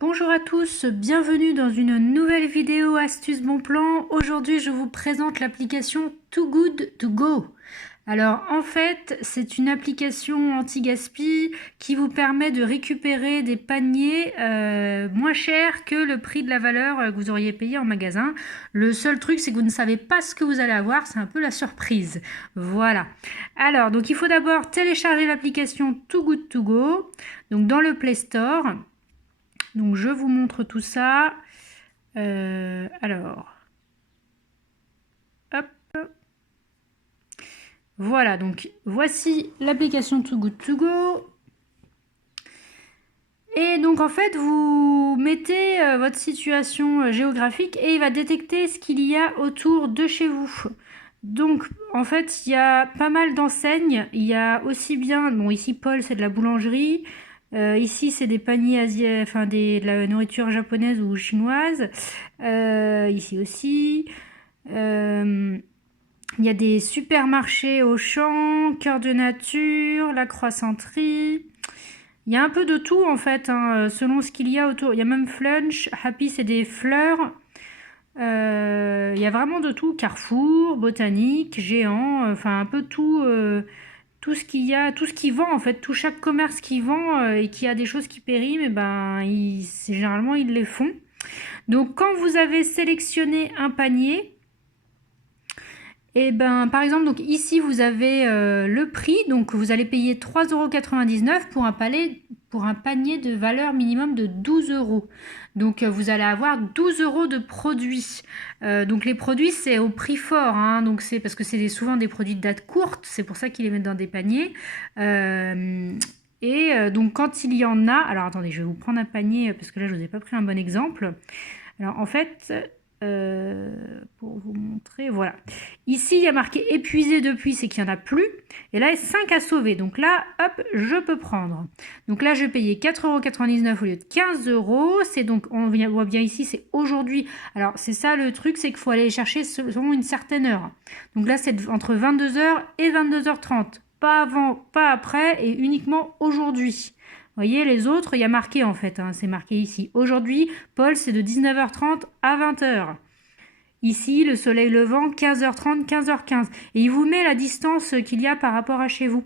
Bonjour à tous, bienvenue dans une nouvelle vidéo Astuce Bon Plan. Aujourd'hui, je vous présente l'application Too Good To Go. Alors, en fait, c'est une application anti-gaspi qui vous permet de récupérer des paniers moins chers que le prix de la valeur que vous auriez payé en magasin. Le seul truc, c'est que vous ne savez pas ce que vous allez avoir, c'est un peu la surprise. Voilà. Alors, donc il faut d'abord télécharger l'application Too Good To Go, donc dans le Play Store. Donc je vous montre tout ça. Alors, hop. Voilà, donc voici l'application Too Good To Go. Et donc en fait, vous mettez votre situation géographique et il va détecter ce qu'il y a autour de chez vous. Donc en fait, il y a pas mal d'enseignes. Il y a aussi bien, bon ici Paul c'est de la boulangerie. Ici, c'est des paniers asiatiques, enfin de la nourriture japonaise ou chinoise. Ici aussi. Il y a des supermarchés Auchan, Cœur de Nature, La Croissanterie. Il y a un peu de tout en fait, hein, selon ce qu'il y a autour. Il y a même Flunch, Happy, c'est des fleurs. Il y a vraiment de tout. Carrefour, Botanique, Géant, enfin un peu tout. Tout ce qu'il y a, tout ce qui vend en fait, tout chaque commerce qui vend et qui a des choses qui périment, et ben généralement ils les font. Donc quand vous avez sélectionné un panier, et ben par exemple donc ici vous avez le prix, donc vous allez payer 3,99 € pour un panier de valeur minimum de 12 €. Donc vous allez avoir 12 € de produits. Donc les produits c'est au prix fort, hein, donc c'est parce que c'est souvent des produits de date courte, c'est pour ça qu'ils les mettent dans des paniers. Donc quand il y en a, alors attendez, je vais vous prendre un panier parce que là je vous ai pas pris un bon exemple. Alors en fait, pour vous montrer, voilà. Ici il y a marqué épuisé depuis, c'est qu'il n'y en a plus. Et là il y a 5 à sauver. Donc là, hop, je peux prendre. Donc là je vais payer 4,99 € au lieu de 15 €. C'est donc, on voit bien ici, c'est aujourd'hui. Alors c'est ça le truc, c'est qu'il faut aller chercher selon une certaine heure. Donc là c'est entre 22 h et 22 h 30. Pas avant, pas après et uniquement aujourd'hui. Vous voyez, les autres, il y a marqué en fait, hein, c'est marqué ici. Aujourd'hui, Paul, c'est de 19 h 30 à 20 h. Ici, le soleil levant, 15 h 30, 15 h 15. Et il vous met la distance qu'il y a par rapport à chez vous.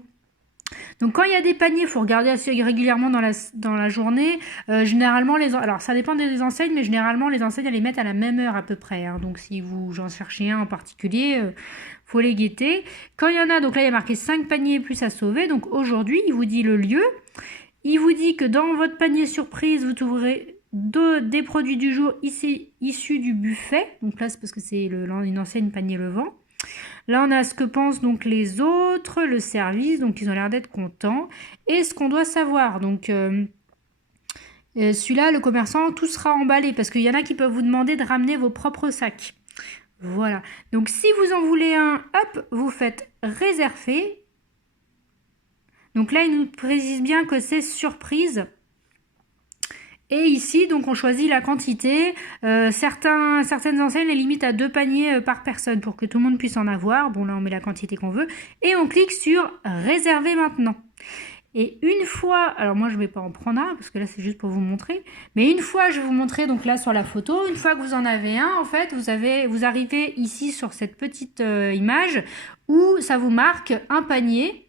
Donc quand il y a des paniers, il faut regarder assez régulièrement dans la journée. Généralement, alors ça dépend des enseignes, mais généralement les enseignes elles les mettent à la même heure à peu près, hein. Donc si vous en cherchez un en particulier, faut les guetter. Quand il y en a, donc là il y a marqué 5 paniers plus à sauver. Donc aujourd'hui, il vous dit le lieu. Il vous dit que dans votre panier surprise, vous trouverez des produits du jour ici issus du buffet. Donc là, c'est parce que c'est une enseigne panier levant. Là, on a ce que pensent donc les autres, le service, donc ils ont l'air d'être contents. Et ce qu'on doit savoir, donc celui-là, le commerçant, tout sera emballé parce qu'il y en a qui peuvent vous demander de ramener vos propres sacs. Voilà. Donc si vous en voulez un, hop, vous faites réserver. Donc là, il nous précise bien que c'est surprise. Et ici, donc on choisit la quantité. Certaines enseignes les limitent à 2 paniers par personne pour que tout le monde puisse en avoir. Bon, là, on met la quantité qu'on veut. Et on clique sur « Réserver maintenant ». Et une fois, alors moi je ne vais pas en prendre un parce que là c'est juste pour vous montrer, mais une fois je vais vous montrer donc là sur la photo, une fois que vous en avez un, en fait vous arrivez ici sur cette petite image où ça vous marque un panier.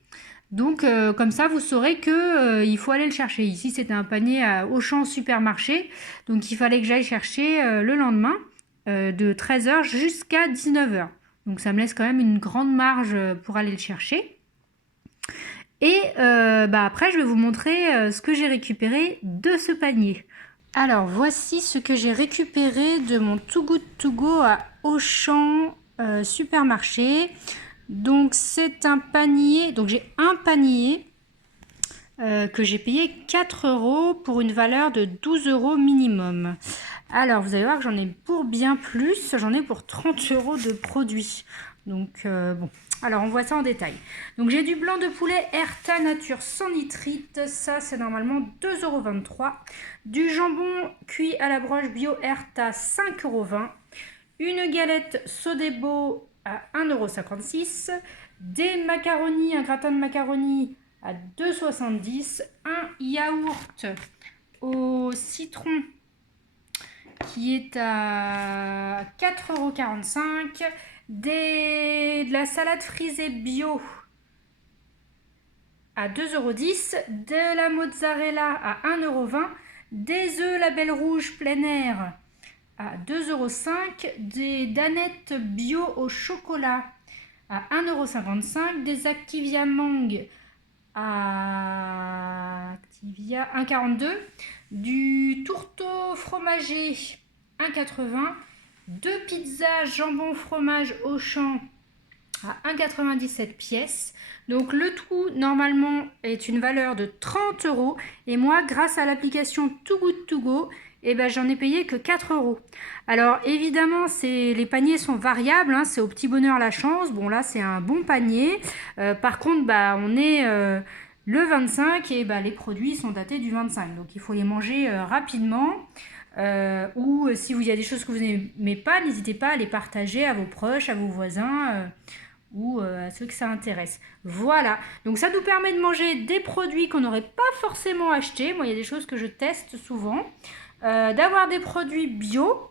Donc comme ça vous saurez que il faut aller le chercher. Ici c'était un panier à Auchan supermarché, donc il fallait que j'aille chercher le lendemain de 13 h jusqu'à 19 h. Donc ça me laisse quand même une grande marge pour aller le chercher. Et après je vais vous montrer ce que j'ai récupéré de ce panier. Alors voici ce que j'ai récupéré de mon Too Good To Go à Auchan supermarché. Donc c'est un panier, donc j'ai un panier que j'ai payé 4 € pour une valeur de 12 € minimum. Alors vous allez voir que j'en ai pour bien plus, j'en ai pour 30 € de produits. Donc bon, alors on voit ça en détail. Donc j'ai du blanc de poulet Erta Nature sans nitrite, ça c'est normalement 2,23 €. Du jambon cuit à la broche bio Erta 5,20 €. Une galette Sodebo à 1,56 €, des macaronis, un gratin de macaronis à 2,70 €, un yaourt au citron qui est à 4,45 €, de la salade frisée bio à 2,10 €, de la mozzarella à 1,20 €, des œufs Label Rouge plein air à 2,05 €, des danettes bio au chocolat à 1,55 €, des Activia Mangue à 1,42 €, du tourteau fromager 1,80 €, deux pizzas jambon fromage Auchan à 1,97 € pièce. Donc le tout normalement est une valeur de 30 € et moi grâce à l'application Too Good To Go, eh ben, j'en ai payé que 4 €. Alors évidemment les paniers sont variables, hein, c'est au petit bonheur la chance. Bon là c'est un bon panier. Par contre bah, on est le 25 et bah, les produits sont datés du 25. Donc il faut les manger rapidement. Ou si il y a des choses que vous n'aimez pas, n'hésitez pas à les partager à vos proches, à vos voisins ou à ceux que ça intéresse. Voilà, donc ça nous permet de manger des produits qu'on n'aurait pas forcément achetés. Moi, il y a des choses que je teste souvent. D'avoir des produits bio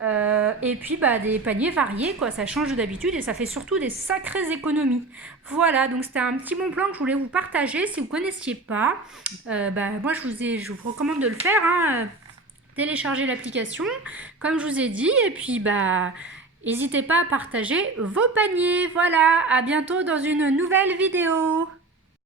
et puis bah, des paniers variés, quoi. Ça change d'habitude et ça fait surtout des sacrées économies. Voilà, donc c'était un petit bon plan que je voulais vous partager. Si vous ne connaissiez pas, bah, moi je vous recommande de le faire, hein. Télécharger l'application, comme je vous ai dit, et puis bah n'hésitez pas à partager vos paniers. Voilà, à bientôt dans une nouvelle vidéo.